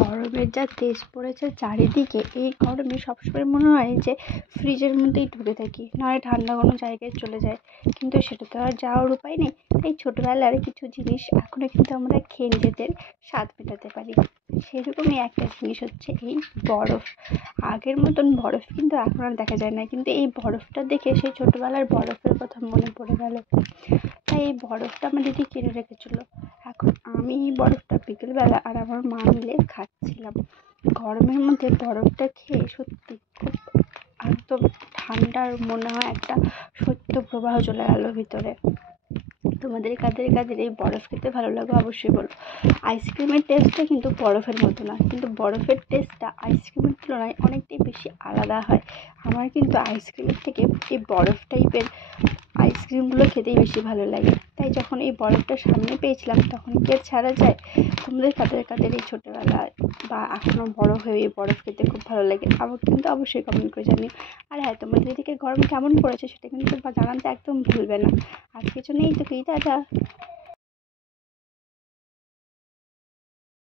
গরমের যা তেজ পড়েছে চারিদিকে, এই গরমে সবসময় মনে হয় যে ফ্রিজের মধ্যেই ঢুকে থাকি, নয় ঠান্ডা কোনো জায়গায় চলে যায়। কিন্তু সেটা তো আর যাওয়ার উপায় নেই, তাই ছোটবেলার কিছু জিনিস এখনো কিন্তু আমরা খেয়ে নিজেদের স্বাদ মেটাতে পারি। সেরকমই একটা জিনিস হচ্ছে এই বরফ। আগের মতন বরফ কিন্তু এখন আর দেখা যায় না, কিন্তু এই বরফটা দেখে সেই ছোটবেলার বরফের কথা মনে পড়ে গেল। তাই এই বরফটা আমার দিদি কিনে রেখেছিল। এখন আমি এই বরফটা বিকেলবেলা আর আমার মা মিলে খাচ্ছিলাম। গরমের মধ্যে বরফটা খেয়ে সত্যি খুব একদম ঠান্ডার মনে হয় একটা শৈত্য প্রবাহ চলে গেল ভিতরে। তোমাদের কাদের কাদের এই বরফ খেতে ভালো লাগে অবশ্যই বলো। আইসক্রিমের টেস্টটা কিন্তু বরফের মতো না, কিন্তু বরফের টেস্টটা আইসক্রিমের তুলনায় অনেকটাই বেশি আলাদা হয়। আমার কিন্তু আইসক্রিমের থেকে এই বরফ টাইপের আইসক্রিমগুলো খেতেই বেশি ভালো লাগে। তাই যখন এই বরফটা সামনে পেয়েছিলাম তখন কি আর ছাড়া যায়। তোমাদের কাদের কাদের এই ছোটোবেলায় বা এখনও বড় হয়ে এই বরফ খেতে খুব ভালো লাগে, আমার কিন্তু অবশ্যই কমেন্ট করে জানিও। আর হ্যাঁ, তোমাদের এদিকে গরম কেমন পড়েছে সেটা কিন্তু জানাতে একদম ভুলবে না। আজকের জন্য এইটুকুই, টাটা।